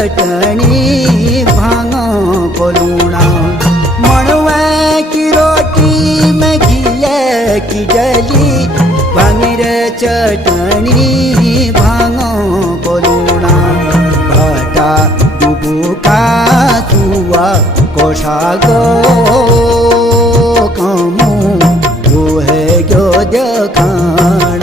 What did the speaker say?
चटनी भांगो को लूणा मणवे की रोटी में घिये की डली भांगिर चटनी भांगो को लूणा भटा डुबुका सुआ कोशागो कमू वो है जो जखाण